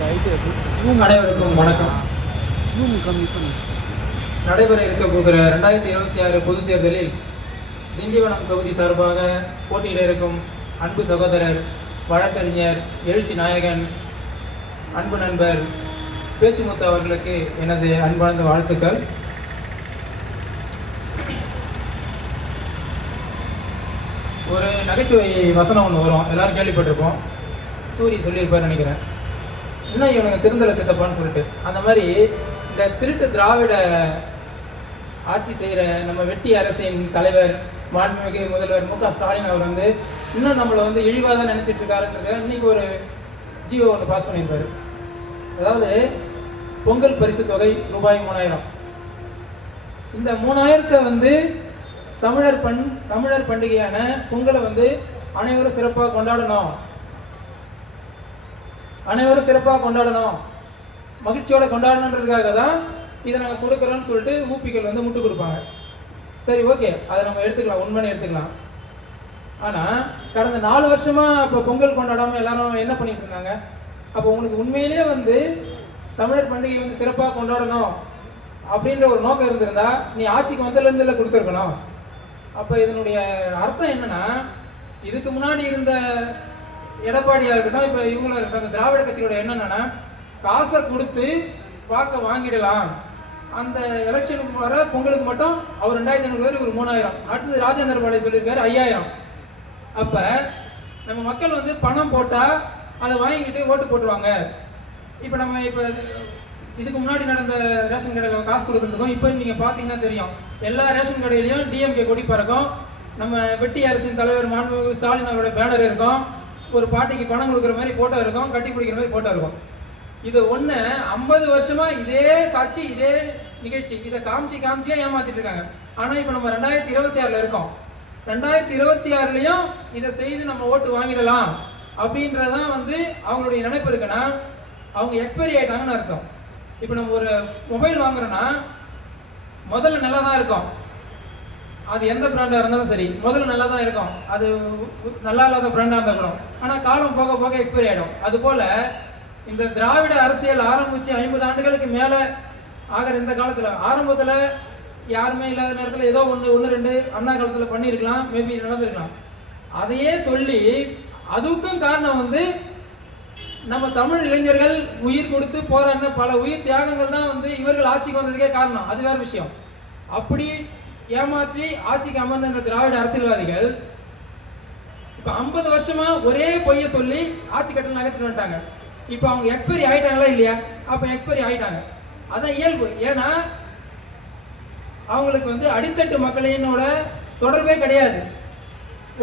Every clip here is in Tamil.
அனைவருக்கும் வணக்கம். ஜூம் கம்மி பண்ணி நடைபெற இருக்க போகிற ரெண்டாயிரத்தி இருபத்தி ஆறு பொதுத் தேர்தலில் திண்டிவனம் தொகுதி சார்பாக போட்டியிட இருக்கும் அன்பு சகோதரர் வழக்கறிஞர் எழுச்சி நாயகன் அன்பு நண்பர் பேச்சுமுத்து அவர்களுக்கு எனது அன்பார்ந்த வாழ்த்துக்கள். ஒரு நகைச்சுவை வசனம் ஒன்று வரும். எல்லாரும் கேள்விப்பட்டிருப்போம். சூரி சொல்லியிருப்பார் நினைக்கிறேன். இன்னும் இவனுக்கு திருந்தல சித்தப்பான்னு சொல்லிட்டு அந்த மாதிரி இந்த திருட்டு திராவிட ஆட்சி செய்கிற நம்ம வெட்டி அரசின் தலைவர் மாண்புமிகு முதல்வர் மு க ஸ்டாலின் அவர் வந்து இன்னும் நம்மளை வந்து இழிவாக தான் நினச்சிட்டு இருக்காருன்றது இன்னைக்கு ஒரு ஜியோ ஒன்று பாஸ் பண்ணியிருப்பாரு. அதாவது பொங்கல் பரிசு தொகை ரூபாய் மூணாயிரம். இந்த மூணாயிரத்தை வந்து தமிழர் பண் தமிழர் பண்டிகையான பொங்கலை வந்து அனைவரும் சிறப்பாக கொண்டாடணும். அனைவரும் சிறப்பாக கொண்டாடணும். மகிழ்ச்சியோட கொண்டாடணுன்றதுக்காக தான் இதை நாங்கள் கொடுக்குறோம்னு சொல்லிட்டு ஊப்பிகள் வந்து முட்டு கொடுப்பாங்க. சரி ஓகே. அதை நம்ம எடுத்துக்கலாம். உண்மைன்னு எடுத்துக்கலாம். ஆனால் கடந்த நாலு வருஷமா இப்போ பொங்கல் கொண்டாடாமல் எல்லாரும் என்ன பண்ணிட்டு இருந்தாங்க அப்போ உங்களுக்கு உண்மையிலேயே வந்து தமிழர் பண்டிகை வந்து சிறப்பாக கொண்டாடணும் அப்படின்ற ஒரு நோக்கம் இருந்திருந்தா நீ ஆட்சிக்கு வந்ததுலேருந்து இல்லை கொடுத்துருக்கணும். அப்போ இதனுடைய அர்த்தம் என்னன்னா இதுக்கு முன்னாடி இருந்த எடப்பாடியா இருக்கட்டும் இப்போ இவங்கள இருக்கட்டும் அந்த திராவிட கட்சியோட எண்ணம் என்னன்னா காசை கொடுத்து பார்க்க வாங்கிடலாம். அந்த எலெக்ஷனுக்கு வர பொங்கலுக்கு மட்டும் அவர் ரெண்டாயிரத்தி ஐநூறு பேர் ஒரு மூணாயிரம். அடுத்தது ராஜேந்திர பாளைய சொல்லியிருக்காரு ஐயாயிரம். அப்ப நம்ம மக்கள் வந்து பணம் போட்டா அதை வாங்கிக்கிட்டு ஓட்டு போட்டுருவாங்க. இப்போ நம்ம இப்போ இதுக்கு முன்னாடி நடந்த ரேஷன் கடையில் காசு கொடுக்குறதுக்கும் இப்போ நீங்க பாத்தீங்கன்னா தெரியும். எல்லா ரேஷன் கடையிலையும் டிஎம்கே கொடி பறக்கும். நம்ம வெட்டி அரசின் தலைவர் மாண்புமிகு ஸ்டாலின் அவரோட பேனர் இருக்கும். ஒரு பாட்டிக்கு பணம் கொடுக்குற மாதிரி போட்டோ இருக்கும் கட்டி பிடிக்கிற மாதிரி போட்டோ இருக்கும். இது ஒண்ணு ஐம்பது வருஷமா இதே காட்சி இதே நிகழ்ச்சி. இதை காமிச்சு காமிச்சியா ஏமாத்திட்டு இருக்காங்க. ஆனா இப்ப நம்ம ரெண்டாயிரத்தி இருபத்தி ஆறுல இருக்கோம். ரெண்டாயிரத்தி இருபத்தி ஆறுலயும் இதை செய்து நம்ம ஓட்டு வாங்கிடலாம் அப்படின்றதான் வந்து அவங்களுடைய நினைப்பு இருக்குன்னா அவங்க எக்ஸ்பைரி ஆயிட்டாங்கன்னு அர்த்தம். இப்போ நம்ம ஒரு மொபைல் வாங்குறோம்னா முதல்ல நல்லா தான் இருக்கும். அது எந்த பிராண்டாக இருந்தாலும் சரி முதல்ல நல்லா தான் இருக்கும். அது நல்லா இல்லாத பிராண்டாக இருந்தால் கூட. ஆனால் காலம் போக போக எக்ஸ்பைரி ஆகிடும் அதுபோல் இந்த திராவிட அரசியல் ஆரம்பித்து ஐம்பது ஆண்டுகளுக்கு மேலே ஆகிற இந்த காலத்தில் ஆரம்பத்தில் யாருமே இல்லாத நேரத்தில் ஏதோ ஒன்று ஒன்று ரெண்டு அண்ணா காலத்தில் பண்ணியிருக்கலாம் மேபி நடந்திருக்கலாம். அதையே சொல்லி அதுக்கும் காரணம் வந்து நம்ம தமிழ் இளைஞர்கள் உயிர் கொடுத்து போராடின பல உயிர் தியாகங்கள் தான் வந்து இவர்கள் ஆட்சிக்கு வந்ததுக்கே காரணம். அது வேற விஷயம். அப்படி ஏமாற்றி ஆட்சிக்கு அமர்ந்த இந்த திராவிட அரசியல்வாதிகள் இப்ப 50 வருஷமா ஒரே பொய்ய சொல்லி ஆட்சி கட்டணம் நகர்த்திட்டு வந்துட்டாங்க. இப்ப அவங்க எக்ஸ்பைரி ஆயிட்டாங்களா இல்லையா? அப்ப எக்ஸ்பைரி ஆயிட்டாங்க. அதான் இயல்பு. ஏன்னா அவங்களுக்கு வந்து அடித்தட்டு மக்களினோட தொடர்பே கிடையாது.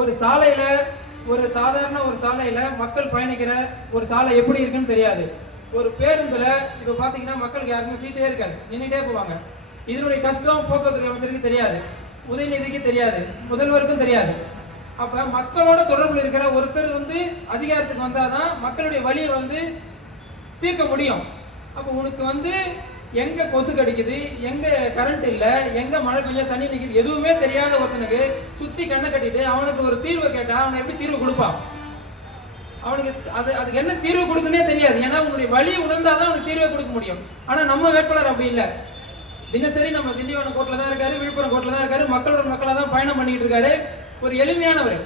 ஒரு சாலையில ஒரு சாதாரண ஒரு சாலையில மக்கள் பயணிக்கிற ஒரு சாலை எப்படி இருக்குன்னு தெரியாது. ஒரு பேருந்துல இப்ப பாத்தீங்கன்னா மக்களுக்கு யாருமே சீட்டே இருக்காது. நின்னுட்டே போவாங்க. இதனுடைய கஷ்டம் போக்குவரத்து அமைச்சருக்கு தெரியாது. உதயநிதிக்கு தெரியாது. முதல்வருக்கும் தெரியாது. அப்ப மக்களோட தொடர்பில் இருக்கிற ஒருத்தர் வந்து அதிகாரத்துக்கு வந்தாதான் மக்களுடைய வழியை வந்து தீர்க்க முடியும். அப்போ உனக்கு வந்து எங்க கொசு கடிக்குது எங்க கரண்ட் இல்ல எங்க மழை பெய்ய தண்ணி நிக்குது எதுவுமே தெரியாத ஒருத்தனுக்கு சுத்தி கண்ணை கட்டிட்டு அவனுக்கு ஒரு தீர்வை கேட்டா அவன் எப்படி தீர்வு கொடுப்பான்? அவனுக்கு அது அதுக்கு என்ன தீர்வு கொடுக்குன்னே தெரியாது. ஏன்னா உன்னுடைய வழி உணர்ந்தாதான் அவனுக்கு தீர்வை கொடுக்க முடியும். ஆனா நம்ம வேட்பாளர் அப்படி இல்லை. தினசரி நம்ம திண்டிவனம் கோட்ல தான் இருக்காரு விழுப்புரம் கோட்ல தான் இருக்காரு மக்களோட மக்களா தான் பயணம் பண்ணிட்டு இருக்காரு. ஒரு எளிமையானவர்.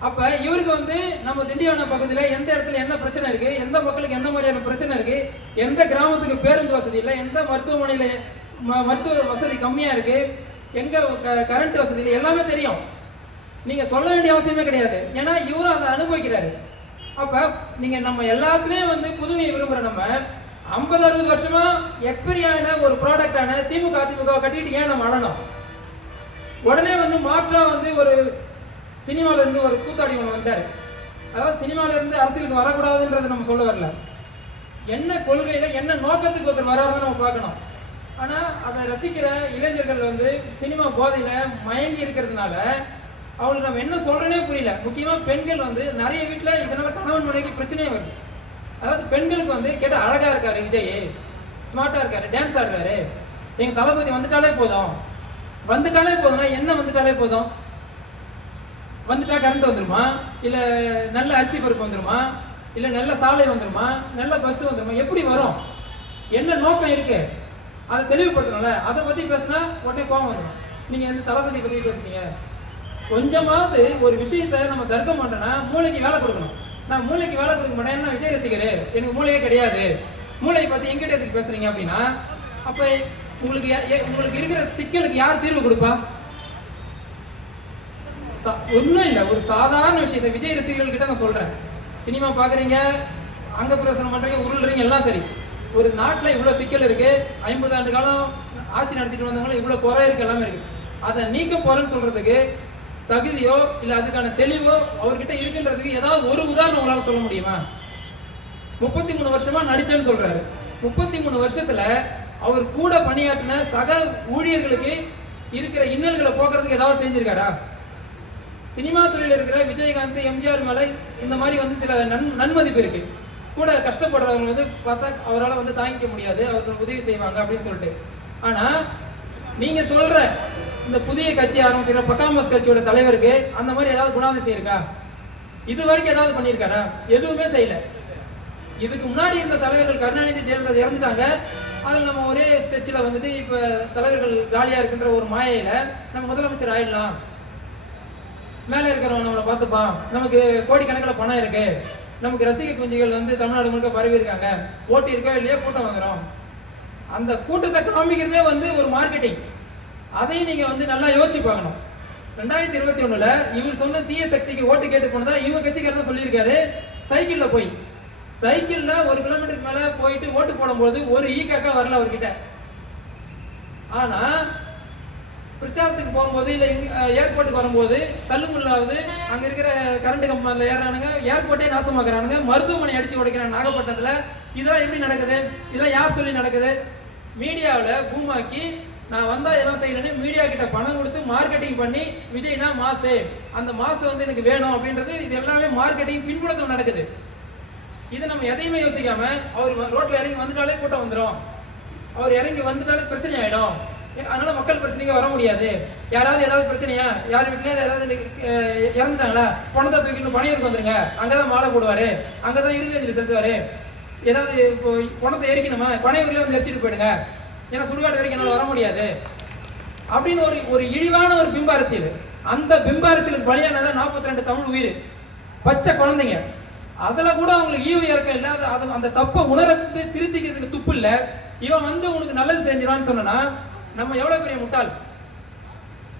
அப்ப இவருக்கு வந்து நம்ம திண்டிவனம் பகுதியில் எந்த இடத்துல என்ன பிரச்சனை இருக்கு எந்த மக்களுக்கு எந்த மாதிரியான பிரச்சனை இருக்கு எந்த கிராமத்துக்கு பேருந்து வசதி இல்லை எந்த மருத்துவமனையில ம- மருத்துவ வசதி கம்மியா இருக்கு எங்க கரண்ட் வசதி இல்லை எல்லாமே தெரியும். நீங்க சொல்ல வேண்டிய அவசியமே கிடையாது. ஏன்னா இவரும் அதை அனுபவிக்கிறாரு. அப்ப நீங்க நம்ம எல்லாத்துலயும் வந்து புதுமையை விரும்புற நம்ம ஐம்பது அறுபது வருஷமா எக்ஸ்பைரி ஆன ஒரு ப்ராடக்டான திமுக அதிமுக கட்டிட்டு ஏன் நம்ம அழணும் உடனே வந்து மாற்றா வந்து ஒரு சினிமால இருந்து ஒரு கூத்தாடி ஒன்று வந்தார். அதாவது சினிமால இருந்து அரசியலுக்கு வரக்கூடாதுன்றதை நம்ம சொல்ல வரல. என்ன கொள்கையில என்ன நோக்கத்துக்கு ஒருத்தர் வராருன்னு நம்ம பார்க்கணும். ஆனா அதை ரசிக்கிற இளைஞர்கள் வந்து சினிமா போதையில மயங்கி இருக்கிறதுனால அவங்களுக்கு நம்ம என்ன சொல்றேனே புரியல. முக்கியமா பெண்கள் வந்து நிறைய வீட்டுல இதனால கணவன் மனைவிக்கு பிரச்சனையே வருது. அதாவது பெண்களுக்கு வந்து கேட்டால் அழகா இருக்காரு விஜய் ஸ்மார்ட்டாக இருக்காரு டான்ஸ் ஆடுறாரு. எங்கள் தளபதி வந்துட்டாலே போதும். வந்துட்டாலே போதும்னா என்ன வந்துட்டாலே போதும்? வந்துட்டா கரண்ட் வந்துருமா? இல்லை நல்ல அரிசி பருப்பு வந்துருமா? இல்லை நல்ல சாலை வந்துருமா? நல்ல பஸ் வந்துருமா? எப்படி வரும்? என்ன நோக்கம் இருக்கு? அதை தெளிவுபடுத்தணும்ல. அதை பத்தி பேசினா உடனே கோபம் வந்துடும் நீங்க எந்த தளபதி பத்தி பேசுனீங்க? கொஞ்சமாவது ஒரு விஷயத்தை நம்ம தர்க்கம் பண்றோம்னா மூளைக்கு வேலை கொடுக்கணும். நான் மூளைக்கு வேலை கொடுக்க மாட்டேன் நான் விஜய் ரசிகர்? எனக்கு மூளையே கிடையாது. மூளையை பார்த்து எங்கிட்ட எதுக்கு பேசுறீங்க அப்படின்னா அப்ப உங்களுக்கு உங்களுக்கு இருக்கிற சிக்கலுக்கு யார் தீர்வு கொடுப்பா? ஒண்ணும் இல்ல. ஒரு சாதாரண விஷயத்த விஜய் ரசிகர்கள் கிட்ட நான் சொல்றேன். சினிமா பாக்குறீங்க அங்க பிரசனம் பண்றீங்க உருள்றீங்க எல்லாம் சரி. ஒரு நாட்டுல இவ்வளவு சிக்கல் இருக்கு. ஐம்பது ஆண்டு காலம் ஆட்சி நடத்திட்டு வந்தவங்களும் இவ்வளவு குறை இருக்கு எல்லாமே இருக்கு. அதை நீக்க போறேன்னு சொல்றதுக்கு தகுதியோ இல்ல அதுக்கான தெளிவோ அவர்கிட்ட இருக்குன்றதுக்கு ஏதாவது ஒரு உதாரணம் உங்களால சொல்ல முடியுமா? முப்பத்தி மூணு வருஷமா நடிச்சேன்னு சொல்றாரு. முப்பத்தி மூணு வருஷத்துல அவர் கூட பணியாற்றின சக ஊழியர்களுக்கு இருக்கிற இன்னல்களை போக்குறதுக்கு ஏதாவது செஞ்சிருக்காரா? சினிமா துறையில இருக்கிற விஜயகாந்த் எம்ஜிஆர் மேல இந்த மாதிரி வந்து சில நன் நன்மதிப்பு இருக்கு. கூட கஷ்டப்படுறவங்க வந்து பார்த்தா அவரால வந்து தாங்கிக்க முடியாது அவர்கள் உதவி செய்வாங்க அப்படின்னு சொல்லிட்டு. ஆனா நீங்க சொல்ற இந்த புதிய கட்சி ஆரம்பிச்சிருக்க பக்காமஸ் கட்சியோட தலைவருக்கு அந்த மாதிரி ஏதாவது குணாதிசயம் இருக்கா? இது வரைக்கும் ஏதாவது பண்ணியிருக்காரா? எதுவுமே செய்யல. இதுக்கு முன்னாடி இருந்த தலைவர்கள் கருணாநிதி ஜெயலலிதா இறந்துட்டாங்க. அதுல நம்ம ஒரே ஸ்டெச்சில் வந்துட்டு இப்ப தலைவர்கள் காலியா இருக்குன்ற ஒரு மாயையில நம்ம முதலமைச்சர் ஆயிடலாம். மேல இருக்கிறவன் நம்மளை பார்த்துப்பான். நமக்கு கோடிக்கணக்கில் பணம் இருக்கு. நமக்கு ரசிக குஞ்சுகள் வந்து தமிழ்நாடு முழுக்க பரவி இருக்காங்க. ஓட்டு இருக்கோ இல்லையோ? கூட்டம் வந்துடும் அந்த கூட்டத்தை காமிக்கிறதே வந்து ஒரு மார்க்கெட்டிங் அதையும் நீங்க வந்து நல்லா யோசிச்சு பார்க்கணும். ரெண்டாயிரத்தி இருபத்தி ஒண்ணுல இவர் சொன்ன தீய சக்திக்கு ஓட்டு கேட்டு போனதா இவங்க கட்சிக்காரர் சொல்லியிருக்காரு. சைக்கிள்ல போய். சைக்கிள்ல ஒரு கிலோமீட்டருக்கு மேல போயிட்டு ஓட்டு போடும்போது ஒரு ஈ காக்கா வரல அவர்கிட்ட. ஆனா பிரச்சாரத்துக்கு போகும்போது இல்ல ஏர்போர்ட்டுக்கு வரும்போது தள்ளுமுள்ளாவது அங்க இருக்கிற கரண்ட் கம்பெனில ஏறானுங்க ஏர்போர்ட்டே நாசமாக்குறானுங்க மருத்துவமனை அடிச்சு உடைக்கிறாங்க நாகப்பட்டினத்துல. இதெல்லாம் எப்படி நடக்குது? இதெல்லாம் யார் சொல்லி நடக்குது? மீடியாவில் பூமாக்கி நான் வந்தால் இதெல்லாம் செய்யலன்னு மீடியா கிட்ட பணம் கொடுத்து மார்க்கெட்டிங் பண்ணி விஜய்னா மாசு அந்த மாசு வந்து எனக்கு வேணும் அப்படின்றது இது எல்லாமே மார்க்கெட்டிங் பின்புலத்தில் நடக்குது. இது நம்ம எதையுமே யோசிக்காம அவர் ரோட்ல இறங்கி வந்துட்டாலே கூட்டம் வந்துடும் அவர் இறங்கி வந்துட்டாலே பிரச்சனை ஆயிடும். அதனால மக்கள் பிரச்சனைக்கு வர முடியாது. யாராவது ஏதாவது பிரச்சனையா? யார் வீட்லயாவது ஏதாவது இறந்துட்டாங்களா? பணத்தை தூக்கிட்டு பணியூருக்கு வந்துருங்க. அங்கதான் மாலை போடுவாரு. அங்கதான் இறுதி செலுத்துவாரு. ஏதாவது இப்போ பணத்தை எரிக்கணுமா? பனையூர்லேயே வந்து எரிச்சிட்டு போயிடுங்க. ஏன்னா சுடுகாடு வரைக்கும் என்னால் வர முடியாது. அப்படின்னு ஒரு ஒரு இழிவான ஒரு பிம்ப அரசியல் அந்த பிம்ப அரசியலுக்கு பலியானதான் நாற்பத்தி ரெண்டு தமிழ் உயிர். பச்சை குழந்தைங்க. அதில் கூட அவங்களுக்கு ஈவு இறக்கம் இல்லை அது அது- அந்த தப்பை உணர்ந்து திருத்திக்கிறதுக்கு துப்பு இல்லை. இவன் வந்து உனக்கு நல்லது செஞ்சிருவான்னு சொன்னா நம்ம எவ்வளோ பெரிய முட்டாள்?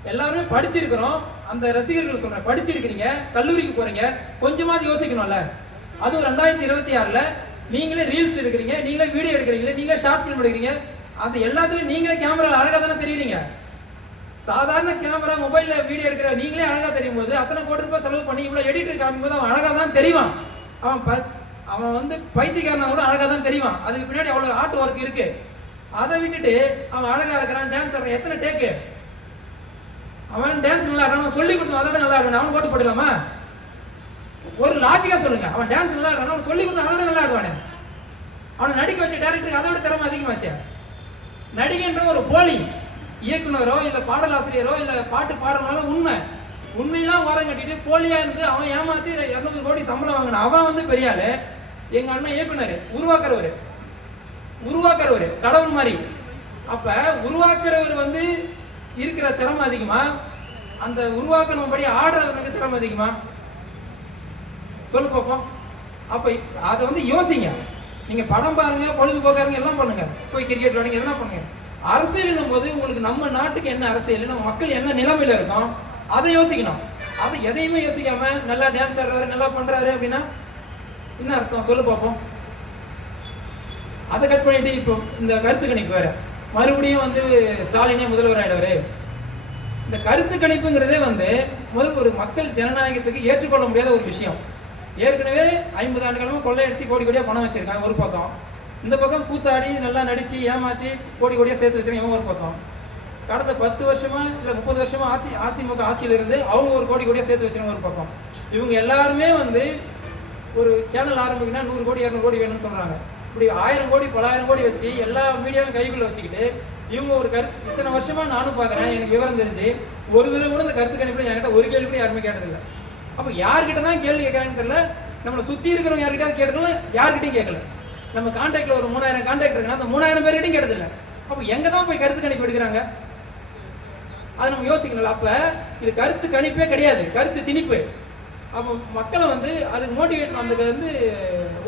எல்லாருமே படிச்சிருக்கிறோம். அந்த ரசிகர்கள் சொல்றேன் படிச்சிருக்கிறீங்க கல்லூரிக்கு போறீங்க கொஞ்சமாவது யோசிக்கணும்ல. அதுவும் ரெண்டாயிரத்தி இருபத்தி ஆறுல நீங்களே ரீல்ஸ் எடுக்கிறீங்க நீங்களே வீடியோ எடுக்கிறீங்க நீங்களே ஷார்ட் ஃபிலிம் எடுக்கிறீங்க. அது எல்லாத்துலயும் நீங்களே கேமரா அழகா தானே தெரியுறீங்க? சாதாரண கேமரா மொபைல்ல வீடியோ எடுக்கிற நீங்களே அழகா தெரியும் போது அத்தனை கோடி ரூபாய் செலவு பண்ணி இவ்வளவு எடிட்டர் காமிக்கும் போது அவன் அழகா தான் தெரிவான். அவன் ப- அவன் வந்து பைத்தியக்காரனா கூட அழகா தான் தெரிவான். அதுக்கு பின்னாடி அவ்வளவு ஆர்ட் ஒர்க் இருக்கு. அதை விட்டுட்டு அவன் அழகா இருக்கிறான் டான்ஸ் ஆடுறான் எத்தனை டேக்கு அவன் டான்ஸ் நல்லா ஆடுறான் சொல்லி கொடுத்தான் அதோட நல்லா இருக்கான். அவன் ஓட்டு போடலாமா ஒரு லாஜிக்கா சொல்லுங்க. அவன் டான்ஸ் நல்லா இருக்கான்? அவன் சொல்லி கொடுத்தா அதோட நல்லா ஆடுவானே. அவனை நடிக்க வச்ச டேரக்டருக்கு அதோட திறமை அதிகமாச்சு. நடிகைன்ற ஒரு போலி இயக்குனரோ இல்ல பாடலாசிரியரோ இல்ல பாட்டு பாடுறவங்களோ உண்மை. உண்மையெல்லாம் ஓரம் கட்டிட்டு போலியா இருந்து அவன் ஏமாத்தி இருநூறு கோடி சம்பளம் வாங்கினான் அவன் வந்து பெரியாளு. எங்க அண்ணன் இயக்குனர். உருவாக்குறவரு. உருவாக்குறவரு. கடவுள் மாதிரி. அப்ப உருவாக்குறவர் வந்து இருக்கிற திறமை அதிகமா? அந்த உருவாக்கணும்படி ஆடுறவனுக்கு திறமை அதிகமா? சொல்லு பார்ப்போம் அப்போ அதை வந்து யோசிங்க. நீங்கள் படம் பாருங்க பொழுதுபோக்காருங்க எல்லாம் பண்ணுங்க. போய் கிரிக்கெட் விளையாடுங்க எல்லாம் பண்ணுங்க. அரசியல் போது உங்களுக்கு நம்ம நாட்டுக்கு என்ன அரசியல் நம்ம மக்கள் என்ன நிலைமையில இருக்கோம் அதை யோசிக்கணும். அதை எதையுமே யோசிக்காம நல்லா டான்ஸ் ஆடுறாரு நல்லா பண்றாரு அப்படின்னா என்ன அர்த்தம்? சொல்லு பார்ப்போம் அதை கட் பண்ணிட்டு இப்போ இந்த கருத்து கணிப்பு வேற. மறுபடியும் வந்து ஸ்டாலினே முதல்வர் ஆயிடுவாரு. இந்த கருத்து கணிப்புங்கிறதே வந்து முதல் ஒரு மக்கள் ஜனநாயகத்துக்கு ஏற்றுக்கொள்ள முடியாத ஒரு விஷயம். ஏற்கனவே ஐம்பது ஆண்டு காலமா கொள்ளையடிச்சு கோடி கோடியா பணம் வச்சிருக்காங்க ஒரு பக்கம். இந்த பக்கம் கூத்தாடி நல்லா நடிச்சு ஏமாத்தி கோடி கோடியா சேர்த்து வச்சிருக்காங்க இவங்க ஒரு பக்கம். கடந்த பத்து வருஷமா இல்ல முப்பது வருஷமா அதி அதிமுக ஆட்சியில இருந்து அவங்க ஒரு கோடி கோடியா சேர்த்து வச்சிருக்காங்க ஒரு பக்கம். இவங்க எல்லாருமே வந்து ஒரு சேனல் ஆரம்பிக்கணும்னா நூறு கோடி இரநூறு கோடி வேணும்னு சொல்றாங்க. இப்படி ஆயிரம் கோடி பலாயிரம் கோடி வச்சு எல்லா மீடியாவும் கைக்குள்ள வச்சுக்கிட்டு இவங்க ஒரு கருத்து இத்தனை வருஷமா நானும் பாக்குறேன் எனக்கு விவரம் தெரிஞ்சு ஒரு தடவை கூட இந்த கருத்து கணிப்பு என்கிட்ட ஒரு கேள்வி கூட யாருமே கேட்டதில்லை. அப்ப யார்கிட்ட தான் கேள்வி கேட்கறாங்கன்னு தெரியல. நம்மளை சுத்தி இருக்கிறவங்க யார்கிட்ட கேட்கலாம் யார்கிட்டையும் கேட்கல. நம்ம கான்டாக்ட்ல ஒரு மூணாயிரம் கான்டாக்ட் இருக்குன்னா அந்த மூணாயிரம் பேர்கிட்டையும் கேட்டதில்லை அப்ப எங்க தான் போய் கருத்து கணிப்பு எடுக்கிறாங்க? அதை நம்ம யோசிக்கணும் அப்ப இது கருத்து கணிப்பே கிடையாது. கருத்து திணிப்பு. அப்போ மக்களை வந்து அதுக்கு மோட்டிவேட் அதுக்கு வந்து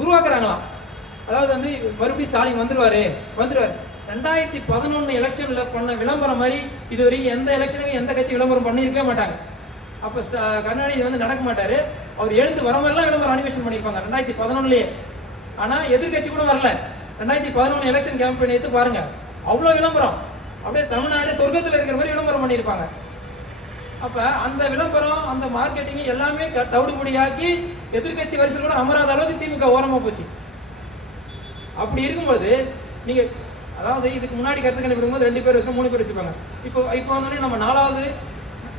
உருவாக்குறாங்களாம். அதாவது வந்து மறுபடியும் ஸ்டாலின் வந்துருவாரு. வந்துருவாரு. ரெண்டாயிரத்தி பதினொன்னு எலெக்ஷன்ல பண்ண விளம்பரம் மாதிரி இது வரைக்கும் எந்த எலெக்ஷனுக்கும் எந்த கட்சி விளம்பரம் பண்ணியிருக்கவே மாட்டாங்க. அப்ப கருணாநிதி வந்து நடக்க மாட்டாரு. அவர் எழுந்து வர மாதிரிலாம் விளம்பரம் அனிமேஷன் பண்ணியிருப்பாங்க ரெண்டாயிரத்தி பதினொன்னுலயே. ஆனா எதிர்க்கட்சி கூட வரல. ரெண்டாயிரத்தி பதினொன்னு எலெக்ஷன் கேம்பெயின் எடுத்து பாருங்க. அவ்வளவு விளம்பரம். அப்படியே தமிழ்நாடு சொர்க்கத்துல இருக்கிற மாதிரி விளம்பரம் பண்ணியிருப்பாங்க அப்ப அந்த விளம்பரம் அந்த மார்க்கெட்டிங் எல்லாமே தவிடுபடியாக்கி எதிர்க்கட்சி வரிசையில் கூட அமராத அளவுக்கு திமுக ஓரமா போச்சு. அப்படி இருக்கும்போது நீங்க அதாவது இதுக்கு முன்னாடி கருத்து கணிப்பிடும்போது ரெண்டு பேர் வச்சு மூணு பேர் வச்சுப்பாங்க. இப்போ இப்போ வந்தோடனே நம்ம நாலாவது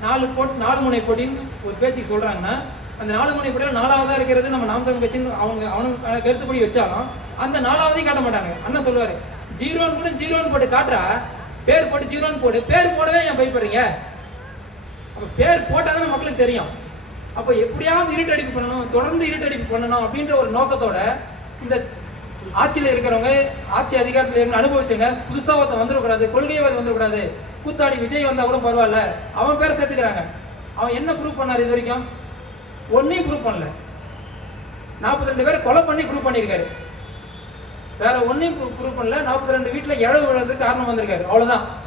நாலு போட் நாலு முனை போட்டின்னு ஒரு பேச்சுக்கு சொல்றாங்கன்னா அந்த நாலு முனை போட்டியில் நாலாவதா இருக்கிறது நம்ம நாம் தமிழ் கட்சின்னு அவங்க அவனுக்கு கருத்துப்படி வச்சாலும் அந்த நாலாவதையும் காட்ட மாட்டாங்க. அண்ணன் சொல்லுவாரு ஜீரோன்னு கூட ஜீரோன்னு போட்டு காட்டுறா. பேர் போட்டு ஜீரோன்னு போடு. பேர் போடவே ஏன் பயப்படுறீங்க? அப்போ பேர் போட்டாதானே மக்களுக்கு தெரியும். அப்போ எப்படியாவது இருட்டடிப்பு பண்ணணும் தொடர்ந்து இருட்டடிப்பு பண்ணணும் அப்படின்ற ஒரு நோக்கத்தோட இந்த ஆட்சியில இருக்கிறவங்க ஆட்சி அதிகாரத்துல இருந்து அனுபவிச்சுங்க புதுசா ஒருத்தன் வந்துடக்கூடாது கொள்கையவாதி வந்துடக்கூடாது கூத்தாடி விஜய் வந்தா கூட பரவாயில்ல. அவன் பேரை சேர்த்துக்கிறாங்க. அவன் என்ன ப்ரூவ் பண்ணாரு இது வரைக்கும்? ஒன்றையும் ப்ரூவ் பண்ணல. நாற்பத்தி ரெண்டு பேரை கொலை பண்ணி ப்ரூவ் பண்ணியிருக்காரு. வேற ஒன்னையும் ப்ரூவ் பண்ணல. நாற்பத்தி ரெண்டு வீட்டுல இழவு விழுறதுக்கு காரணம் வந்திருக்காரு. அவ்வளவுதான்.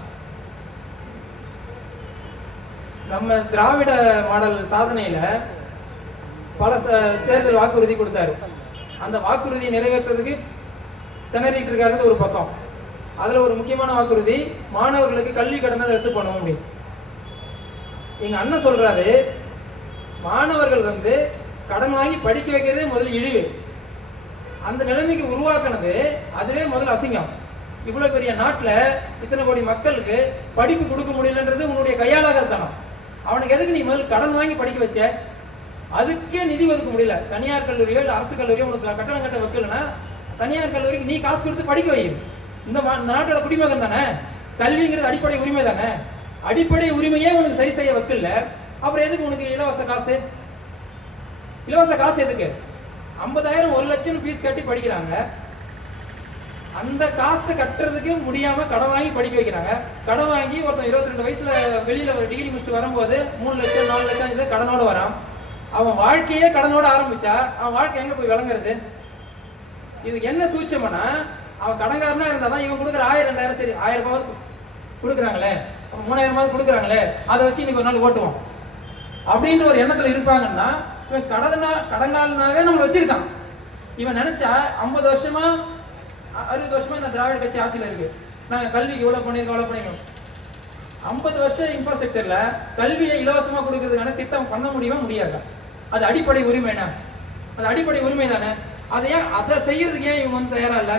நம்ம திராவிட மாடல் சாதனையில பல ச- தேர்தல் வாக்குறுதி கொடுத்தாரு. அந்த வாக்குறுதியை நிறைவேற்றுறதுக்கு திணறிட்டு இருக்காருன்னு ஒரு பக்கம். அதுல ஒரு முக்கியமான வாக்குறுதி மாணவர்களுக்கு கல்வி கடனை ரத்து பண்ணுவோம் அப்படின்னு. எங்க அண்ணன் சொல்றாரு மாணவர்கள் வந்து கடன் வாங்கி படிக்க வைக்கிறதே முதல்ல இழிவு. அந்த நிலைமைக்கு உருவாக்குனது அதுவே முதல்ல அசிங்கம். இவ்வளவு பெரிய நாட்டுல இத்தனை கோடி மக்களுக்கு படிப்பு கொடுக்க முடியலன்றது உன்னுடைய கையாளாகத்தனம் அவனுக்கு எதுக்கு நீ முதல்ல கடன் வாங்கி படிக்க வச்ச? அதுக்கே நிதி ஒதுக்க முடியல. தனியார் கல்லூரியோ இல்லை அரசு கல்லூரியோ உனக்கு கட்டணம் கட்ட வைக்கலன்னா தனியார் கல்லூரிக்கு நீ காசு கொடுத்து படிக்க வை. இந்த மா- நாட்டோட குடிமகன் தானே? கல்விங்கிறது அடிப்படை உரிமை தானே? அடிப்படை உரிமையே உனக்கு சரி செய்ய வைக்கல. அப்புறம் எதுக்கு உனக்கு இலவச காசு? இலவச காசு எதுக்கு? ஐம்பதாயிரம் ஒரு லட்சம் ஃபீஸ் கட்டி படிக்கிறாங்க. அந்த காசை கட்டுறதுக்கு முடியாம கடன் வாங்கி படிக்க வைக்கிறாங்க. கடன் வாங்கி ஒருத்தன் இருபத்தி ரெண்டு வயசுல வெளியில ஒரு டிகிரி முடிச்சுட்டு வரும்போது மூணு லட்சம் நாலு லட்சம் இது கடனோட வரான். அவன் வாழ்க்கையே கடனோட ஆரம்பிச்சா அவன் வாழ்க்கை எங்க போய் விளங்குறது? இதுக்கு என்ன சூட்சமனா அவன் கடன்காரனா இருந்தாதான் இவன் கொடுக்குற ஆயிரம் ரெண்டாயிரம் சரி ஆயிரம் ரூபாவது கொடுக்குறாங்களே அப்ப மூணாயிரமாவது கொடுக்குறாங்களே அதை வச்சு இன்னைக்கு ஒரு நாள் ஓட்டுவோம். அப்படின்ற ஒரு எண்ணத்துல இருப்பாங்கன்னா இவன் கடனா கடங்காலனாவே நம்ம வச்சிருக்கான். இவன் நினைச்சா ஐம்பது வருஷமா அறுபது வருஷமா இந்த திராவிட கட்சி ஆட்சியில இருக்கு. நாங்க கல்விக்கு இவ்வளவு பண்ணிருக்கோம் அவ்வளவு பண்ணிருக்கோம் ஐம்பது வருஷம் இன்ஃப்ராஸ்ட்ரக்சர்ல கல்வியை இலவசமா கொடுக்கறதுக்கான திட்டம் பண்ண முடியுமா? முடியாது? அது அடிப்படை உரிமை என்ன? அது அடிப்படை உரிமை தானே? அதை ஏன் அதை செய்யறதுக்கு ஏன் இவங்க வந்து தயாரா இல்லை?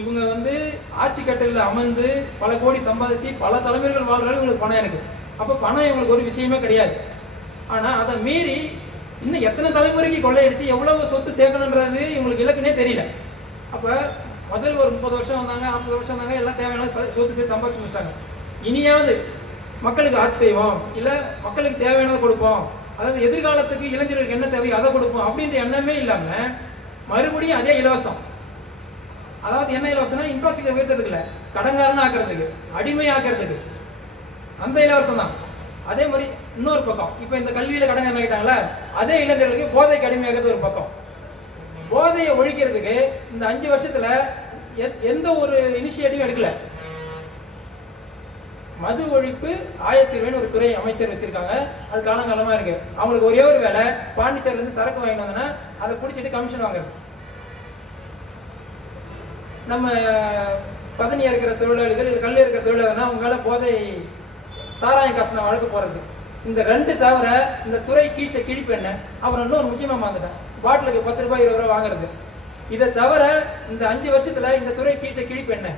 இவங்க வந்து ஆட்சி கட்டில அமர்ந்து பல கோடி சம்பாதிச்சு பல தலைமுறைகள் வாழ்றாலும் இவங்களுக்கு பணம் இருக்கு. அப்போ பணம் இவங்களுக்கு ஒரு விஷயமே கிடையாது. ஆனால் அதை மீறி இன்னும் எத்தனை தலைமுறைக்கு கொள்ளையடிச்சு எவ்வளவு சொத்து சேர்க்கணுன்றது இவங்களுக்கு இலக்குனே தெரியல. அப்போ முதல் ஒரு முப்பது வருஷம் வந்தாங்க ஐம்பது வருஷம் வந்தாங்க எல்லாம் தேவையான சொத்து சேர்த்து சம்பாதிச்சு முடிச்சிட்டாங்க. இனியாவது மக்களுக்கு ஆட்சி செய்வோம் இல்லை மக்களுக்கு தேவையானதை கொடுப்போம். அதாவது எதிர்காலத்துக்கு இளைஞர்களுக்கு என்ன தேவையோ அதை கொடுப்போம் அப்படின்ற எண்ணமே இல்லாம மறுபடியும் அதே இலவசம். அதாவது என்ன இலவசம்னா இன்ஃப்ராஸ்ட்ரக்சர் உயர்த்துறதுக்கு இல்ல கடங்காரன் ஆக்குறதுக்கு அடிமை ஆக்குறதுக்கு அந்த இலவசம் தான். அதே மாதிரி இன்னொரு பக்கம் இப்ப இந்த கல்வியில கடங்காரன் ஆகிட்டாங்களா அதே இளைஞர்களுக்கு போதைக்கு அடிமையாகிறது ஒரு பக்கம். போதையை ஒழிக்கிறதுக்கு இந்த அஞ்சு வருஷத்துல எந்த ஒரு இனிஷியேட்டிவ் எடுக்கல. மது ஒழிப்பு ஆயத்தீர்வைன்னு ஒரு துறை அமைச்சர் வச்சிருக்காங்க. அது காலங்காலமா இருக்கு. அவங்களுக்கு ஒரே ஒரு வேலை பாண்டிச்சேரில இருந்து சரக்கு வாங்கினாங்கன்னா அதை பிடிச்சிட்டு கமிஷன் வாங்குறது. நம்ம பதனியா இருக்கிற தொழிலாளிகள் கல் இருக்கிற தொழிலாளர்னா அவங்க போதை சாராயம் காசுன வழக்கு போறது இந்த ரெண்டு தவிர இந்த துறை கீழ்ச்ச கிழிப்பு என்ன? அப்புறம் இன்னொரு முக்கியமா மாந்துட்டேன் பாட்டிலுக்கு பத்து ரூபாய் இருபது ரூபாய் வாங்குறது. இதை தவிர இந்த அஞ்சு வருஷத்துல இந்த துறை கீழ்ச்ச கிழிப்பு என்ன?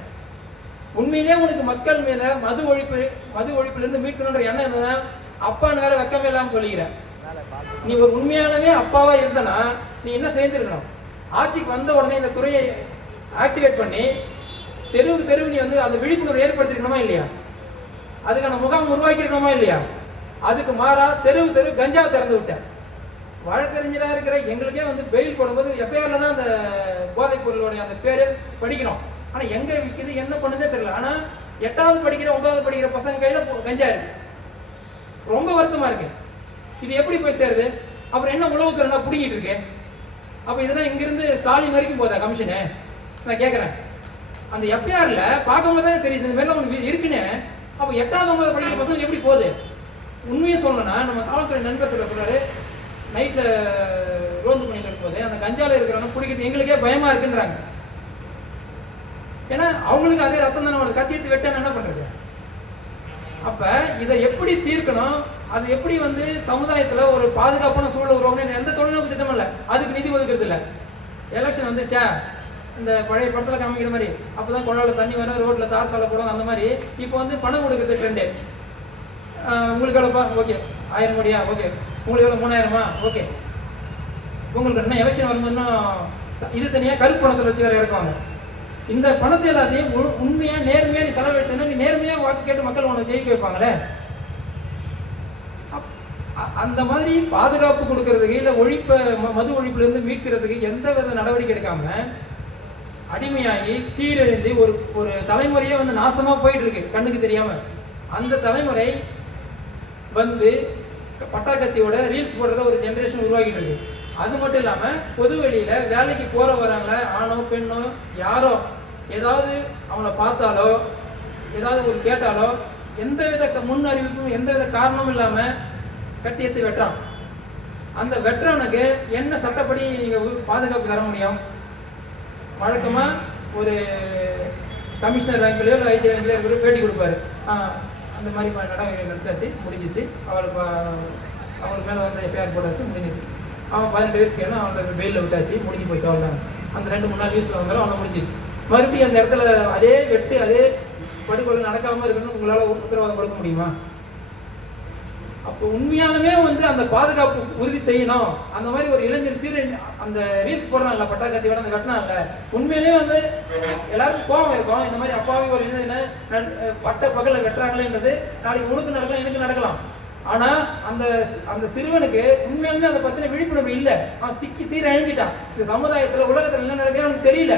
உண்மையிலேயே உனக்கு மக்கள் மேல மது ஒழிப்பு மது ஒழிப்புல இருந்து மீட்கணுன்ற எண்ணம் என்னன்னா அப்பான்னு வேற வெக்கமே இல்லாம சொல்லிக்கிற. நீ ஒரு உண்மையானவே அப்பாவா இருந்தனா நீ என்ன செய்திருக்கணும்? ஆட்சிக்கு வந்த உடனே இந்த துறையை ஆக்டிவேட் பண்ணி தெருவுக்கு தெருவு நீ வந்து அந்த விழிப்புணர்வு ஏற்படுத்திருக்கணுமா இல்லையா? அதுக்கான முகாம் உருவாக்கிருக்கணுமா இல்லையா? அதுக்கு மாறா தெருவு தெரு கஞ்சா திறந்து விட்டேன் வழக்கறிஞராக இருக்கிற எங்களுக்கே வந்து பெயில் போடும்போது எஃப்ஐஆர்ல தான் அந்த போதைப் பொருளுடைய அந்த பேரு படிக்கிறோம் ஆனா எங்க விக்குது என்ன பண்ணுதே தெரியல. ஆனா எட்டாவது படிக்கிற ஒன்பதாவது படிக்கிற பசங்க கையில கஞ்சா இருக்கு. ரொம்ப வருத்தமா இருக்கு. இது எப்படி போய் சேருது? அப்புறம் என்ன உளவுத்துறை பிடிங்கிட்டு இருக்கு? அப்ப இதெல்லாம் இங்கிருந்து ஸ்டாலின் வரைக்கும் போதா கமிஷனு? நான் கேக்குறேன். அந்த எஃப்ஐஆர்ல பார்க்கும்போது தான் தெரியுது இந்த மாதிரிலாம் ஒன்று இருக்குன்னு. அப்ப எட்டாவது ஒன்பது படிக்கிற பசங்க எப்படி போகுது? உண்மையை சொல்லணும்னா நம்ம காவல்துறை நண்பர் சொல்ல சொல்றாரு. நைட்ல ரோந்து பண்ணிட்டு இருக்கும்போது அந்த கஞ்சால இருக்கிறவங்க பிடிக்கிறது எங்களுக்கே பயமா இருக்குன்றாங்க. ஏன்னா அவங்களுக்கு அதே ரத்தம் தானே வருது. கத்தி எடுத்து என்ன பண்றது? அப்ப இதை எப்படி தீர்க்கணும்? அது எப்படி வந்து சமுதாயத்துல ஒரு பாதுகாப்பான சூழல் உருவாக்கணும் எந்த தொலைநோக்கு திட்டம் இல்லை. அதுக்கு நிதி ஒதுக்குறது இல்லை. எலெக்ஷன் வந்துச்சா இந்த பழைய படத்துல காமிக்கிற மாதிரி. அப்பதான் குழால தண்ணி வரும் ரோட்ல தார் சாலை போடுவாங்க அந்த மாதிரி. இப்போ வந்து பணம் கொடுக்குறது ட்ரெண்டு உங்களுக்கு எவ்வளோப்பா ஓகே. ஆயிரம் கோடியா? ஓகே. உங்களுக்கு எவ்வளோ மூணாயிரமா? ஓகே. உங்களுக்கு என்ன எலெக்ஷன் வரும்போதுன்னா இது தனியாக கருப்பு பணத்தில் வச்சு வேற இறக்குவாங்க. இந்த பணத்தை எல்லாத்தையும் உண்மையா நேர்மையா நீ செலவழிச்சா நீ நேர்மையா வாக்கு கேட்டு மக்கள் உனக்கு ஜெயிக்க வைப்பாங்களே? அப்- அ- அந்த மாதிரி பாதுகாப்பு கொடுக்கறதுக்கு இல்ல ஒழிப்ப ம- மது ஒழிப்புல இருந்து மீட்கிறதுக்கு எந்த வித நடவடிக்கை எடுக்காம அடிமையாகி சீரழிந்து ஒரு ஒரு தலைமுறையே வந்து நாசமா போயிட்டு இருக்கு கண்ணுக்கு தெரியாம. அந்த தலைமுறை வந்து பட்டாக்கத்தியோட ரீல்ஸ் போடுறத ஒரு ஜென்ரேஷன் உருவாக்கிட்டு இருக்கு. அது மட்டும் இல்லாம பொது வெளியில வேலைக்கு போற வராங்க ஆணோ பெண்ணோ யாரோ ஏதாவது அவனை பார்த்தாலோ ஏதாவது ஒரு கேட்டாலோ எந்தவித க- முன் அறிவிப்பும் எந்த வித காரணமும் இல்லாம கட்டி எடுத்து வெட்டுறான். அந்த வெட்டுறவனுக்கு என்ன சட்டப்படி நீங்க பாதுகாப்பு தர முடியும்? வழக்கமா ஒரு கமிஷனர் ரேங்க்லயோ இல்லை ஐடி ரேங்க்லயோ இருக்கிற பேட்டி கொடுப்பாரு. அந்த மாதிரி நடவடிக்கை நடத்தாச்சு முடிஞ்சிச்சு. அவளுக்கு அவளுக்கு மேலே வந்து எஃப்ஐஆர் போட்டாச்சு முடிஞ்சிச்சு. அவன் பதினெட்டு வயசுக்கு ஏன்னா அவனை பெயிலில் விட்டாச்சு முடிஞ்சு போச்சு அவ்வளோதான் அந்த ரெண்டு மூணு நாள் நியூஸில் வந்தாலும் அவனை முடிஞ்சிச்சு. மறுபடியும் அந்த இடத்துல அதே வெட்டு அதே படுகொலை நடக்காம இருக்கணும்னு உங்களால உத்தரவாதம் கொடுக்க முடியுமா? அப்போ உண்மையாலுமே வந்து அந்த பாதுகாப்பு உறுதி செய்யணும். அந்த மாதிரி ஒரு இளைஞர் சீர அந்த ரீல்ஸ் போடுறாங்கல்ல பட்டாக்கத்தியோட அந்த கட்டினாங்கல்ல உண்மையிலேயே வந்து எல்லாருக்கும் கோபம் இருக்கும். இந்த மாதிரி அப்பாவி ஒரு இளைஞனை பட்ட பகல்ல வெட்டுறாங்களேன்றது நாளைக்கு உனக்கு நடக்கலாம் எனக்கு நடக்கலாம். ஆனா அந்த அந்த சிறுவனுக்கு உண்மையாலுமே அதை பத்தின விழிப்புணர்வு இல்ல. அவன் சிக்கி சீர அழிஞ்சிட்டான் இந்த சமுதாயத்துல உலகத்துல என்ன நடக்குது அவனுக்கு தெரியல.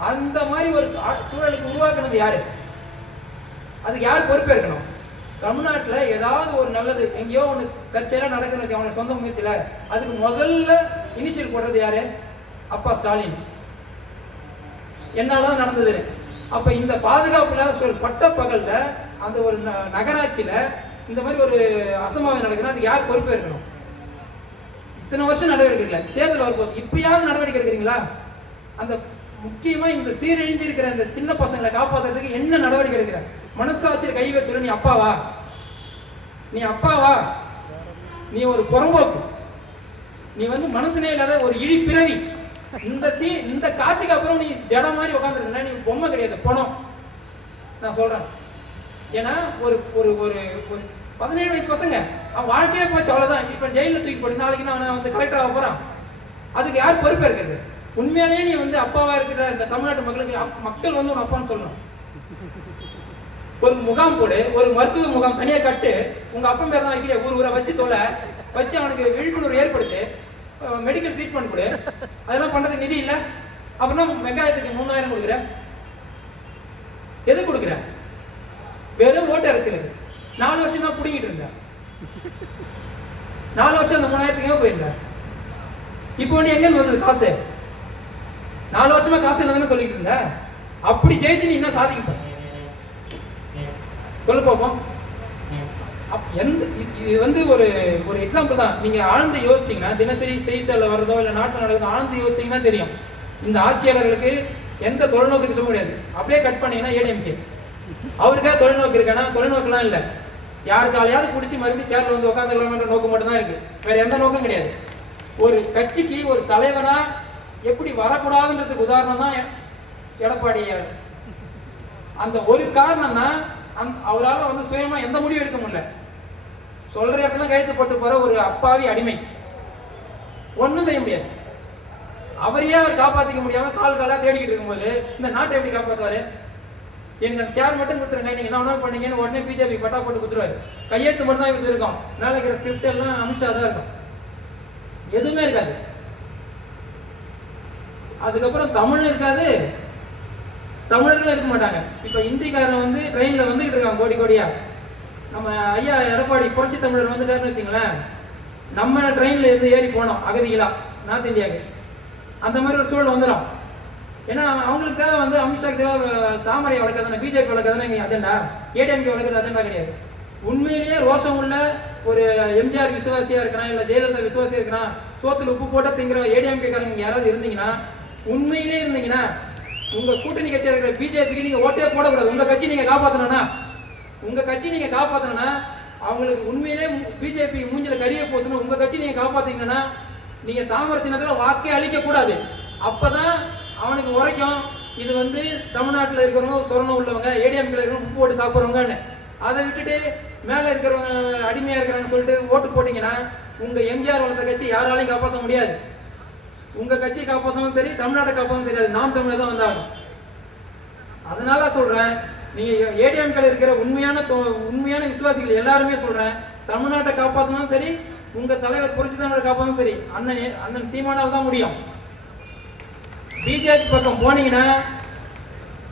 அந்த மாதிரி ஒரு சூழலுக்கு உருவாக்குனது யாரு? அதுக்கு யார் பொறுப்பேற்கணும் தமிழ்நாட்டில் ஏதாவது ஒரு நல்லது எங்கேயோ ஒன்று தற்செயலா நடக்குதுன்னு வச்சு அவனுக்கு சொந்த முயற்சியில. அதுக்கு முதல்ல இனிஷியல் போடுறது யாரு? அப்பா ஸ்டாலின். என்னால் தான் நடந்தது. அப்ப இந்த பாதுகாப்பு இல்லாத சூழல் பட்ட பகல்ல அந்த ஒரு ந- நகராட்சியில இந்த மாதிரி ஒரு அசம்பாவிதம் நடக்குதுன்னா அதுக்கு யார் பொறுப்பேற்கணும் இத்தனை வருஷம் நடவடிக்கை இல்லை தேர்தல் வரும்போது இப்பயாவது நடவடிக்கை எடுக்கிறீங்களா? அந்த முக்கியமா இந்த சீரழிஞ்சு இருக்கிற இந்த சின்ன பசங்களை காப்பாத்துறதுக்கு என்ன நடவடிக்கை எடுக்கிற? மனசாட்சியில் கை வச்சு நீ அப்பாவா? நீ அப்பாவா? நீ ஒரு புறம்போக்கு. நீ வந்து மனசுனே இல்லாத ஒரு இழி பிறவி இந்த சீ இந்த காட்சிக்கு அப்புறம் நீ ஜடம் மாதிரி உட்காந்துருக்க நீ பொம்மை கிடையாது பணம். நான் சொல்றேன். ஏன்னா ஒரு ஒரு ஒரு ஒரு பதினேழு வயசு பசங்க அவன் வாழ்க்கையே போச்சு அவ்வளவுதான். இப்ப ஜெயில தூக்கி போட்டு நாளைக்கு நான் வந்து கலெக்டர் ஆக போறான். அதுக்கு யார் பொறுப்பு இருக்கிறது உண்மையாலேயே நீ வந்து அப்பாவா இருக்கிற இந்த தமிழ்நாட்டு மக்களுக்கு மக்கள் வந்து உன் அப்பான்னு சொல்லணும். ஒரு முகாம் போடு ஒரு மருத்துவ முகாம் தனியா கட்டு உங்க அப்பா பேர் தான் வைக்கிற ஊர் ஊரை வச்சு தொலை வச்சு அவனுக்கு விழிப்புணர்வு ஏற்படுத்து மெடிக்கல் ட்ரீட்மெண்ட் கொடு. அதெல்லாம் பண்றதுக்கு நிதி இல்ல. அப்படின்னா வெங்காயத்துக்கு மூணாயிரம் கொடுக்குற. எது கொடுக்குற? வெறும் ஓட்டு அரசியலுக்கு. நாலு வருஷம் தான் புடிங்கிட்டு இருந்தேன் நாலு வருஷம் அந்த மூணாயிரத்துக்கே போயிருந்தேன் போயிருந்த? இப்போ வந்து எங்க வந்தது காசு? நாலு வருஷமா காசு இல்லைன்னு சொல்லிட்டு இருந்த. அப்படி ஜெயிச்சு நீ என்ன சாதிக்க சொல்லு பார்ப்போம் அப்- எந்த இது- இது வந்து ஒரு ஒரு எக்ஸாம்பிள் தான். நீங்க ஆழ்ந்து யோசிச்சீங்கன்னா தினசரி செய்தித்தாளில் வர்றதோ இல்ல நாட்டில் நடக்கிறதோ ஆழ்ந்து யோசிச்சீங்கன்னா தெரியும். இந்த ஆட்சியாளர்களுக்கு எந்த தொலைநோக்கு திட்டமும் கிடையாது. அப்படியே கட் பண்ணீங்கன்னா ஏடிஎம்கே அவருக்கா தொலைநோக்கு இருக்கானா தொலைநோக்குலாம் இல்ல. யாருக்காலையாவது பிடிச்சி மறுபடியும் சேர்ல வந்து உட்காந்துக்கலாம்ன்ற நோக்கம் மட்டும் தான் இருக்கு. வேற எந்த நோக்கம் கிடையாது. ஒரு கட்சிக்கு ஒரு தலைவனா எப்படி வரக்கூடாதுன்றதுக்கு உதாரணம் தான் எடப்பாடியார் அந்த ஒரு காரணம் தான் அவரால் வந்து சுயமா எந்த முடிவும் எடுக்க முடியல. சொல்ற இடத்துல கழுத்து போட்டு போற ஒரு அப்பாவி அடிமை. ஒன்றும் செய்ய முடியாது. அவரையே அவர் காப்பாற்றிக்க முடியாம கால் காலா தேடிக்கிட்டு இருக்கும்போது இந்த நாட்டை எப்படி காப்பாத்துவாரு? எனக்கு அந்த சேர் மட்டும் கொடுத்துருங்க நீங்க என்ன வேணாலும் பண்ணீங்கன்னு உடனே பிஜேபி பட்டா போட்டு கொடுத்துருவாரு. கையெழுத்து மட்டும் தான் இது இருக்கும். மேலே இருக்கிற ஸ்கிரிப்ட் எல்லாம் அமித்ஷா தான் இருக்கும். எதுவுமே இருக்காது. அதுக்கப்புறம் தமிழ் இருக்காது. தமிழர்களும் இருக்க மாட்டாங்க. இப்போ இந்திக்காரன் வந்து ட்ரெயினில் வந்துகிட்டு இருக்கான் கோடி கோடியா. நம்ம ஐயா எடப்பாடி புரட்சி தமிழர் வந்துட்டாருன்னு வச்சுங்களேன் நம்ம ட்ரெயினில் இருந்து ஏறி போனோம் அகதிகளா நார்த் இந்தியாவுக்கு. அந்த மாதிரி ஒரு சூழல் வந்துடும் ஏன்னா அவங்களுக்கு தேவை வந்து அமித்ஷா தேவை தாமரை வளர்க்கறதுனா பிஜேபி வளர்க்கறதானே இங்கே அஜெண்டா ஏடிஎம்கே வளர்க்கறது அஜெண்டா கிடையாது. உண்மையிலேயே ரோஷம் உள்ள ஒரு எம்ஜிஆர் விசுவாசியா இருக்கிறான் இல்ல ஜெயலலிதா விசுவாசியா இருக்கிறான் சோத்துல உப்பு போட்ட திங்கிற ஏடிஎம்கே காரங்க யாராவது இருந்தீங்கன்னா உண்மையிலே இருந்தீங்கன்னா உங்க கூட்டணி கட்சியா இருக்கிற பிஜேபிக்கு நீங்க ஓட்டே போடக்கூடாது. உங்க கட்சி நீங்க காப்பாத்தணும்னா உங்க கட்சி நீங்க காப்பாத்தணும்னா அவங்களுக்கு உண்மையிலே பிஜேபி மூஞ்சில கரிய போசணும் உங்க கட்சி நீங்க காப்பாத்தீங்கன்னா நீங்க தாமரை சின்னத்துல வாக்கே அழிக்க கூடாது அப்பதான் அவனுக்கு உரைக்கும் இது வந்து தமிழ்நாட்டில் இருக்கிறவங்க சொரணம் உள்ளவங்க ஏடிஎம்கில் இருக்கிறவங்க உப்பு போட்டு சாப்பிட்றவங்கன்னு. அதை விட்டுட்டு மேலே இருக்கிறவங்க அடிமையாக இருக்கிறாங்கன்னு சொல்லிட்டு ஓட்டு போட்டிங்கன்னா உங்கள் எம்ஜிஆர் வளர்த்த கட்சி யாராலையும் காப்பாற்ற முடியாது. உங்க கட்சியை காப்பாற்றணும் சரி தமிழ்நாட்டை காப்பாற்றணும் சரி அது நாம் தமிழர் தான் வந்தாகணும். அதனால சொல்றேன் நீங்க ஏடிஎம்கள் இருக்கிற உண்மையான உண்மையான விசுவாசிகள் எல்லாருமே சொல்றேன் தமிழ்நாட்டை காப்பாற்றணும் சரி உங்க தலைவர் புரட்சி தமிழர் காப்பாற்றணும் சரி அண்ணன் அண்ணன் சீமானால் தான் முடியும். பிஜேபி பக்கம் போனீங்கன்னா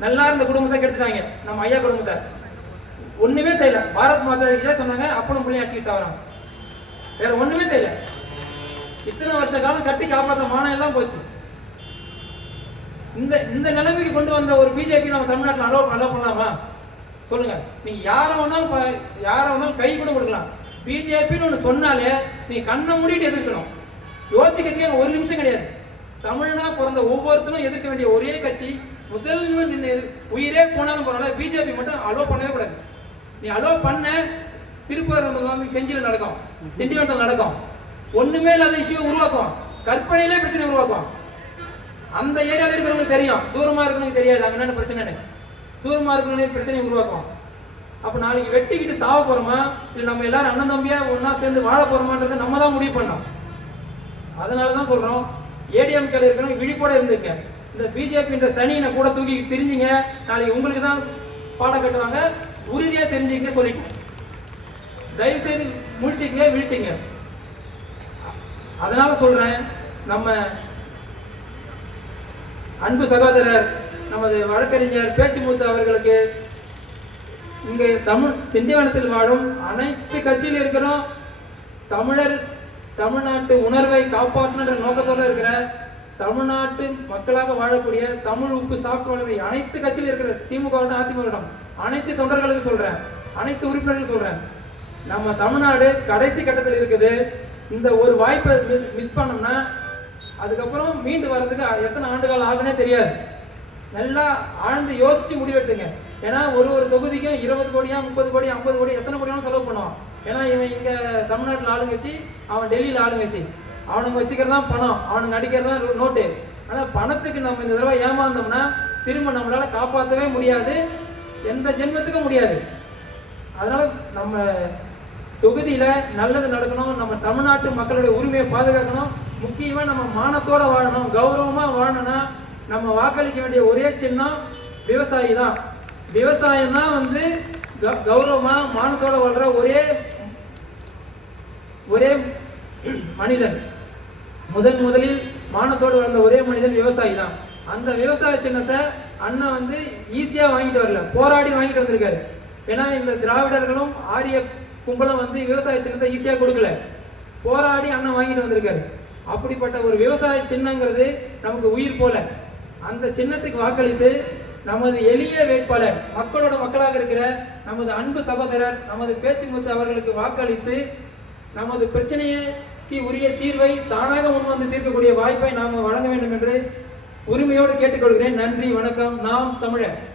நல்லா இருந்த குடும்பத்தை கெடுத்துட்டாங்க நம்ம ஐயா குடும்பத்தை. ஒண்ணுமே செய்யல. பாரத் மாதா சொன்னாங்க அப்பனும் பிள்ளையும் அடிச்சுட்டு வரோம் வேற ஒண்ணுமே செய்யல. இத்தனை வருஷ காலம் கட்டி காப்பாத்த மானம் எல்லாம் போச்சு. இந்த இந்த நிலைமைக்கு கொண்டு வந்த ஒரு பிஜேபி நம்ம தமிழ்நாட்டுல அலோவ் அலோவ் பண்ணலாமா? சொல்லுங்க. நீங்க யார வேணாலும் யார வேணாலும் கை கூட கொடுக்கலாம். பிஜேபின்னு ஒண்ணு சொன்னாலே நீ கண்ணை மூடிட்டு எதிர்க்கணும். யோசிக்கிறதுக்கே ஒரு நிமிஷம் கிடையாது. தமிழ்னா பிறந்த ஒவ்வொருத்தரும் எதிர்க்க வேண்டிய ஒரே கட்சி முதல் நின்று எதிர்- உயிரே போனாலும் பரவாயில்ல பிஜேபி மட்டும் அலோவ் பண்ணவே கூடாது. நீ அலோவ் பண்ண திருப்பரங்குன்றம் செஞ்சில நடக்கும். திண்டிவனத்தில் நடக்கும். ஒண்ணுமே இல்லாத இஷ்யூ உருவாக்கும் கற்பனையிலே பிரச்சனை உருவாக்கும் அந்த ஏரியாவில் இருக்கிறவங்களுக்கு தெரியும். தூரமா இருக்கிறவங்களுக்கு தெரியாது. அங்க என்ன பிரச்சனைன்னு தூரமா இருக்கிறவங்க பிரச்சனை உருவாக்கும் அப்ப நாளைக்கு வெட்டிக்கிட்டு சாவ போறோமா? இல்ல நம்ம எல்லாரும் அண்ணன் தம்பியா ஒன்னா சேர்ந்து வாழ போறோமான்றதை நம்ம தான் முடிவு பண்ணோம் அதனாலதான் சொல்றோம். ஏடிஎம் கேல இருக்கிறவங்க விழிப்போட இருந்துங்க. இந்த பிஜேபின்ற சனியினை கூட தூக்கி தெரிஞ்சீங்க நாளைக்கு உங்களுக்கு தான் பாடம் கட்டுவாங்க. உறுதியா தெரிஞ்சுங்க சொல்லிட்டோம் தயவு செய்து முடிச்சிங்க விழிச்சிங்க அதனால சொல்றேன் நம்ம அன்பு சகோதரர் நமது வழக்கறிஞர் பேச்சு மூத்த அவர்களுக்கு இங்கே தமிழ் திண்டிவனத்தில் வாழும் அனைத்து கட்சியில் இருக்கிறோம். தமிழர் தமிழ்நாட்டு உணர்வை காப்பாற்றுன்ற நோக்கத்தோட இருக்கிற தமிழ்நாட்டு மக்களாக வாழக்கூடிய தமிழ் உப்பு சாப்பிட்டு அனைத்து கட்சியில் இருக்கிற திமுக அதிமுக அனைத்து தொண்டர்களுக்கு சொல்றேன் அனைத்து உறுப்பினர்களுக்கு சொல்றேன். நம்ம தமிழ்நாடு கடைசி கட்டத்தில் இருக்குது. இந்த ஒரு வாய்ப்பை மிஸ் பண்ணோம்னா அதுக்கப்புறம் மீண்டு வர்றதுக்கு எத்தனை ஆண்டுகள் ஆகுனே தெரியாது. நல்லா ஆழ்ந்து யோசிச்சு முடிவெடுத்துங்க ஏன்னா ஒரு ஒரு தொகுதிக்கும் இருபது கோடியா முப்பது கோடி ஐம்பது கோடி எத்தனை கோடியாலும் செலவு பண்ணுவான். ஏன்னா இவன் இங்க தமிழ்நாட்டில் ஆளுங்க வச்சு அவன் டெல்லியில் ஆளுங்க வச்சு. அவனுங்க வச்சுக்கிறது தான் பணம். அவனுங்க அடிக்கிறது தான் நோட்டு. ஆனா பணத்துக்கு நம்ம இந்த தடவை ஏமாந்தோம்னா திரும்ப நம்மளால காப்பாற்றவே முடியாது. எந்த ஜென்மத்துக்கும் முடியாது. அதனால நம்ம தொகுதியில நல்லது நடக்கணும் நம்ம தமிழ்நாட்டு மக்களுடைய உரிமையை பாதுகாக்கணும் முக்கியமா நம்ம மானத்தோட வாழணும் கௌரவமா வாழணும்னா நம்ம வாக்களிக்க வேண்டிய ஒரே சின்னம் விவசாயி தான். விவசாயம் தான் வந்து கௌரவமா மானத்தோட வாழ்ற ஒரே ஒரே மனிதன். முதன் முதலில் மானத்தோடு வாழ்ந்த ஒரே மனிதன் விவசாயி தான். அந்த விவசாய சின்னத்தை அண்ணன் வந்து ஈஸியா வாங்கிட்டு வரல. போராடி வாங்கிட்டு வந்திருக்காரு. ஏன்னா இந்த திராவிடர்களும் ஆரிய கும்பலும் வந்து விவசாய சின்னத்தை ஈஸியாக கொடுக்கல. போராடி அண்ணன் வாங்கிட்டு வந்திருக்காரு. அப்படிப்பட்ட ஒரு விவசாய சின்னங்கிறது நமக்கு உயிர் போல. அந்த சின்னத்துக்கு வாக்களித்து நமது எளிய வேட்பாளர் மக்களோட மக்களாக இருக்கிற நமது அன்பு சகோதரர் நமது பேச்சு முத்து அவர்களுக்கு வாக்களித்து நமது பிரச்சனைக்கு உரிய தீர்வை தானாக முன்வந்து தீர்க்கக்கூடிய வாய்ப்பை நாம் வழங்க வேண்டும் என்று உரிமையோடு கேட்டுக்கொள்கிறேன். நன்றி வணக்கம். நாம் தமிழர்.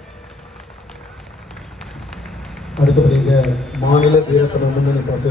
அடுத்தபடிங்க மாநில வீரத்தமிழ் முன்னணி பாச